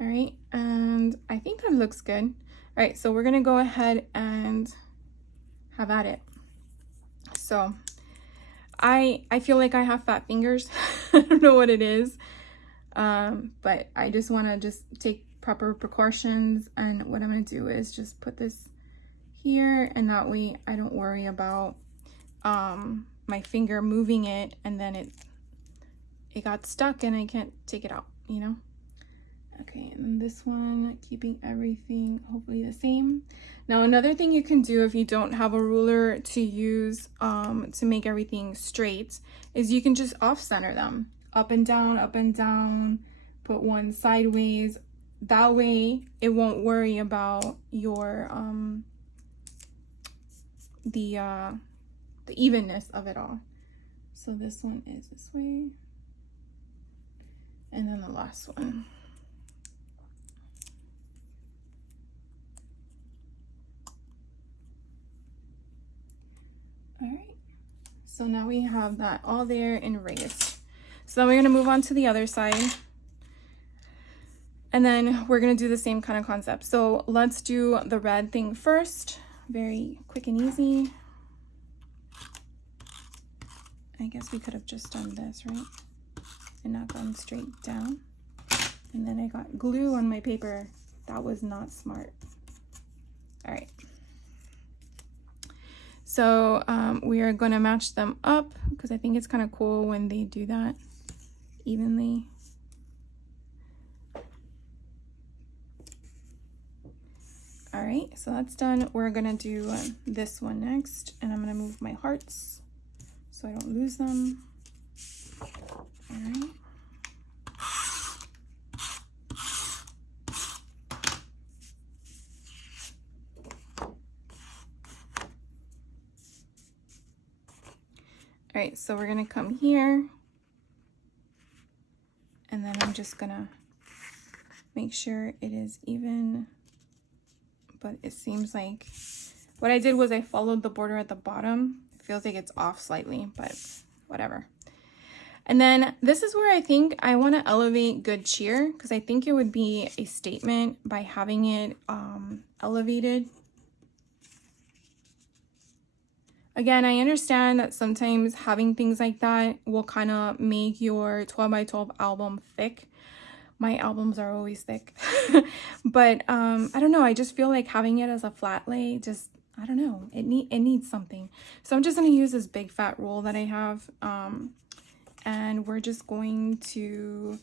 All right, and I think that looks good. All right, so we're gonna go ahead and have at it. So I feel like I have fat fingers. I don't know what it is, but I just want to just take proper precautions, and what I'm going to do is just put this here, and that way I don't worry about my finger moving it and then it got stuck and I can't take it out, you know. Okay, and this one, keeping everything hopefully the same. Now, another thing you can do if you don't have a ruler to use to make everything straight is you can just off-center them. Up and down, put one sideways. That way, it won't worry about your, the evenness of it all. So this one is this way. And then the last one. All right, so now we have that all there and raised. So then we're gonna move on to the other side, and then we're gonna do the same kind of concept. So let's do the red thing first, very quick and easy. I guess we could have just done this, right? And not gone straight down. And then I got glue on my paper. That was not smart. All right. So we are going to match them up because I think it's kind of cool when they do that evenly. All right, so that's done. We're going to do this one next, and I'm going to move my hearts so I don't lose them. All right. All right, so we're gonna come here, and then I'm just gonna make sure it is even, but it seems like what I did was I followed the border at the bottom. It feels like it's off slightly, but whatever. And then this is where I think I want to elevate Good Cheer, because I think it would be a statement by having it elevated. Again, I understand that sometimes having things like that will kind of make your 12 by 12 album thick. My albums are always thick. But I don't know, I just feel like having it as a flat lay, just, I don't know, it needs something. So I'm just going to use this big fat roll that I have. And we're just going to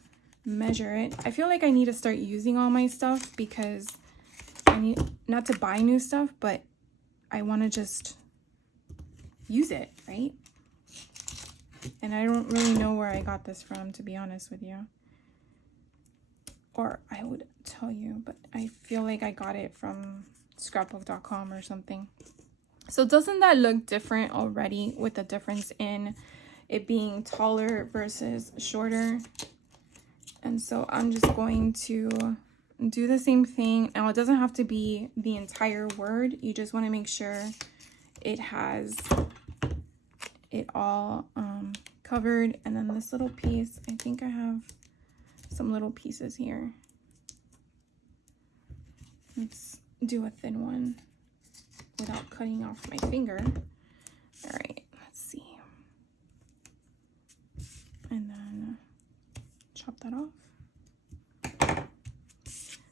measure it. I feel like I need to start using all my stuff because I need not to buy new stuff, but I want to just use it, right? And I don't really know where I got this from, to be honest with you. Or I would tell you, but I feel like I got it from scrapbook.com or something. So doesn't that look different already with the difference in it being taller versus shorter? And so I'm just going to do the same thing. Now it doesn't have to be the entire word. You just want to make sure it has it all covered. And then this little piece, I think I have some little pieces here. Let's do a thin one without cutting off my finger. All right, let's see. And then chop that off.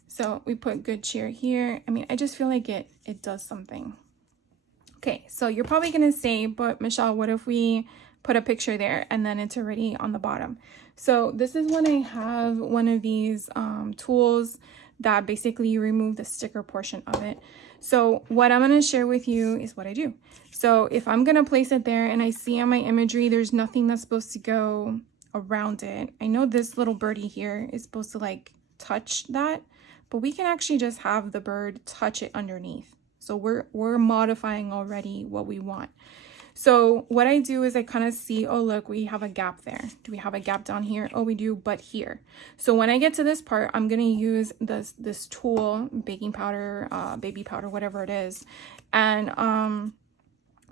So we put Good Cheer here. I mean, I just feel like it does something. Okay, so you're probably gonna say, but Michelle, what if we put a picture there and then it's already on the bottom? So this is when I have one of these tools that basically remove the sticker portion of it. So what I'm gonna share with you is what I do. So if I'm gonna place it there and I see on my imagery, there's nothing that's supposed to go around it. I know this little birdie here is supposed to like touch that, but we can actually just have the bird touch it underneath. So we're modifying already what we want. So what I do is I kind of see, oh, look, we have a gap there. Do we have a gap down here? Oh, we do, but here. So when I get to this part, I'm going to use this tool, baking powder, baby powder, whatever it is. And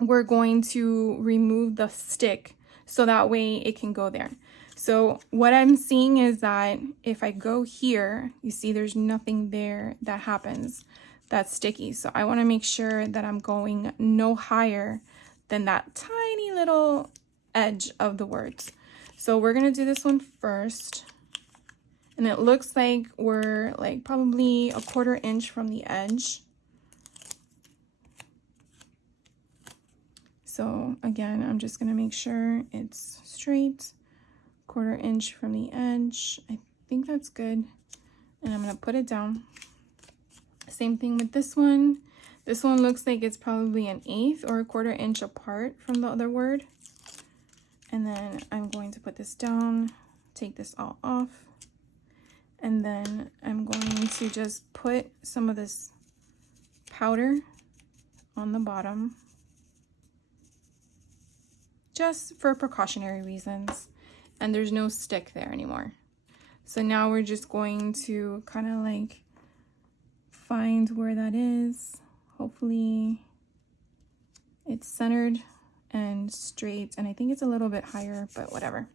we're going to remove the stick so that way it can go there. So what I'm seeing is that if I go here, you see there's nothing there that happens that's sticky. So I want to make sure that I'm going no higher than that tiny little edge of the words. So we're going to do this one first. And it looks like we're like probably a 1/4 inch from the edge. So again, I'm just going to make sure it's straight, 1/4 inch from the edge. I think that's good. And I'm going to put it down. Same thing with this one. This one looks like it's probably 1/8 or a 1/4 inch apart from the other word. And then I'm going to put this down, take this all off. And then I'm going to just put some of this powder on the bottom, just for precautionary reasons. And there's no stick there anymore. So now we're just going to kind of like find where that is. Hopefully it's centered and straight, and I think it's a little bit higher, but whatever.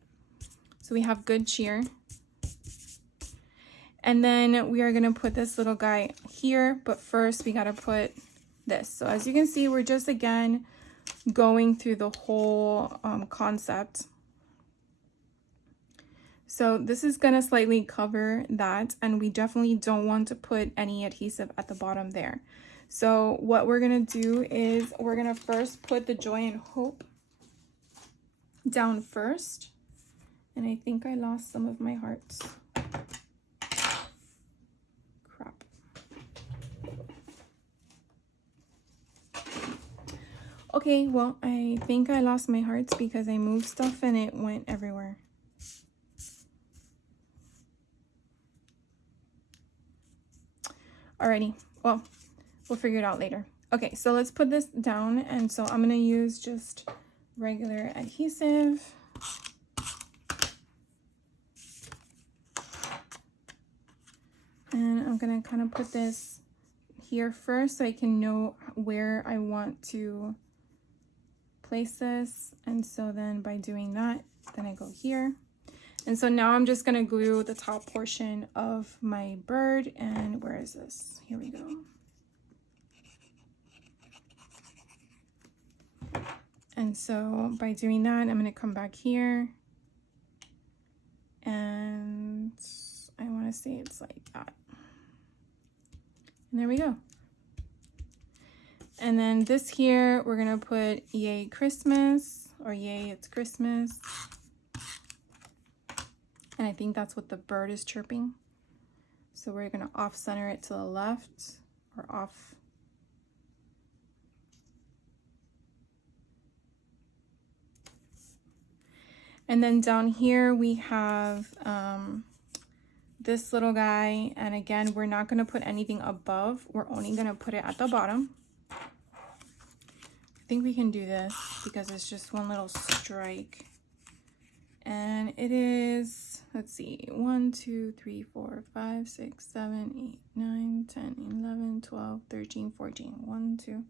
So we have Good Cheer. And then we are going to put this little guy here, but first we got to put this. So as you can see, we're just again going through the whole concept. So this is going to slightly cover that, and we definitely don't want to put any adhesive at the bottom there. So what we're going to do is we're going to first put the Joy and Hope down first. And I think I lost some of my hearts. Crap. Okay, well, I think I lost my hearts because I moved stuff and it went everywhere. Alrighty, well, we'll figure it out later. Okay, so let's put this down. And so I'm going to use just regular adhesive. And I'm gonna kind of put this here first so I can know where I want to place this. And so then by doing that, then I go here. And so now I'm just gonna glue the top portion of my bird. And where is this? Here we go. And so by doing that, I'm gonna come back here. And I wanna say it's like that. And there we go. And then this here, we're gonna put Yay Christmas, or Yay It's Christmas. And I think that's what the bird is chirping. So we're gonna off center it to the left, or off. And then down here we have this little guy, and again, we're not gonna put anything above, we're only gonna put it at the bottom. I think we can do this because it's just one little strike. And it is, let's see, 1, 2, 3, 4, 5, 6, 7, 8, 9, 10, 11, 12, 13, 14. 1, 2, 3, 4, 5, 6, 7, 8, 9, 10, 11, 12, 13.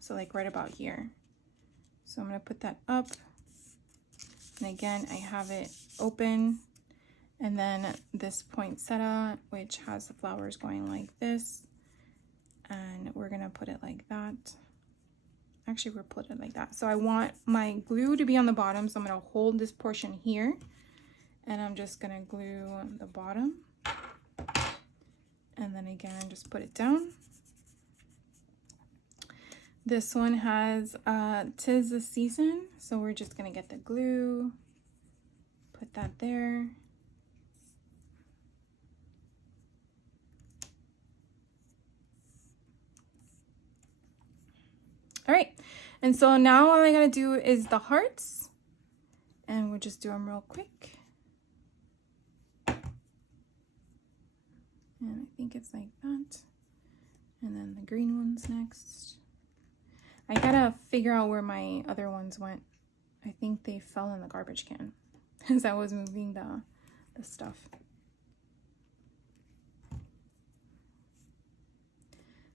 So like right about here. So I'm gonna put that up. And again, I have it open. And then this poinsettia, which has the flowers going like this. And we're gonna put it like that. Actually, we'll put it like that. So I want my glue to be on the bottom. So I'm gonna hold this portion here. And I'm just gonna glue the bottom. And then again, just put it down. This one has 'Tis the Season. So we're just gonna get the glue, put that there. All right, and so now all I gotta do is the hearts, and we'll just do them real quick. And I think it's like that. And then the green one's next. I gotta figure out where my other ones went. I think they fell in the garbage can as I was moving the stuff.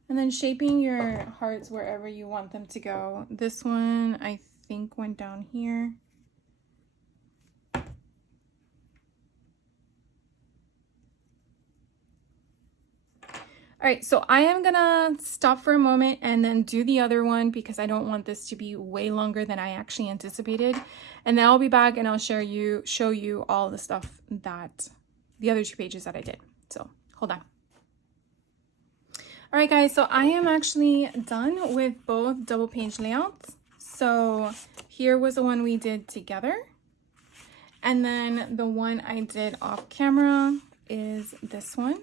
And then shaping your hearts wherever you want them to go. This one, I think, went down here. All right, so I am gonna stop for a moment and then do the other one because I don't want this to be way longer than I actually anticipated. And then I'll be back and I'll show you all the stuff that, the other 2 pages that I did. So hold on. All right, guys, so I am actually done with both double page layouts. So here was the one we did together. And then the one I did off camera is this one.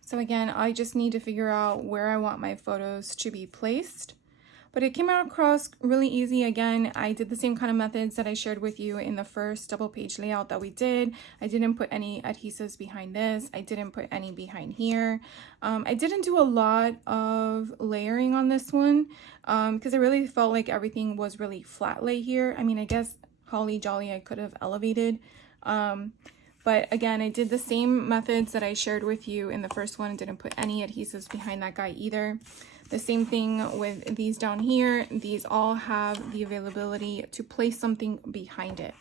So again, I just need to figure out where I want my photos to be placed. But it came out across really easy. Again, I did the same kind of methods that I shared with you in the first double page layout that we did. I didn't put any adhesives behind this. I didn't put any behind here. I didn't do a lot of layering on this one because I really felt like everything was really flat lay here. I mean, I guess Holly Jolly I could have elevated. But again, I did the same methods that I shared with you in the first one. Didn't put any adhesives behind that guy either. The same thing with these down here. These all have the availability to place something behind it.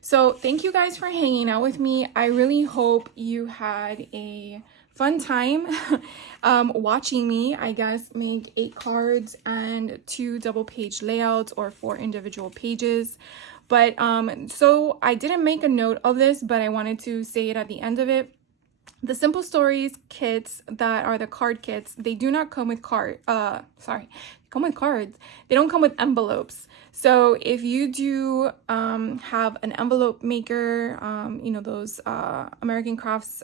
So thank you guys for hanging out with me. I really hope you had a fun time watching me, I guess, make 8 cards and 2 double page layouts or 4 individual pages. But so I didn't make a note of this, but I wanted to say it at the end of it. The Simple Stories kits that are the card kits, they do not come with come with cards. They don't come with envelopes. So if you do have an envelope maker, you know, those American Crafts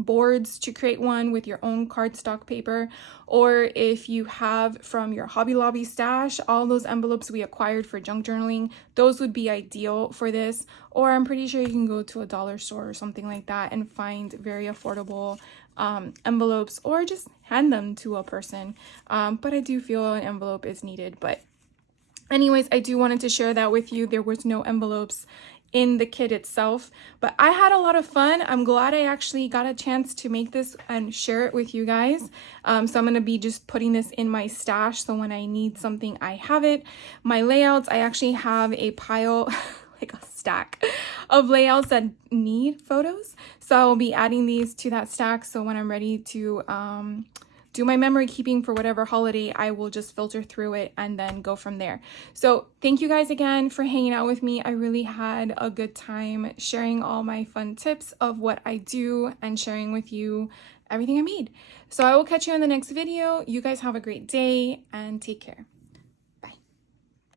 boards to create one with your own cardstock paper, or if you have from your Hobby Lobby stash all those envelopes we acquired for junk journaling, those would be ideal for this. Or I'm pretty sure you can go to a dollar store or something like that and find very affordable envelopes, or just hand them to a person. But I do feel an envelope is needed. But Anyways, I do wanted to share that with you. There was no envelopes in the kit itself, but I had a lot of fun. I'm glad I actually got a chance to make this and share it with you guys. So I'm going to be just putting this in my stash, so when I need something, I have it. My layouts, I actually have a pile like a stack of layouts that need photos, so I'll be adding these to that stack, so when I'm ready to do my memory keeping for whatever holiday, I will just filter through it and then go from there. So thank you guys again for hanging out with me. I really had a good time sharing all my fun tips of what I do and sharing with you everything I made. So I will catch you in the next video. You guys have a great day and take care.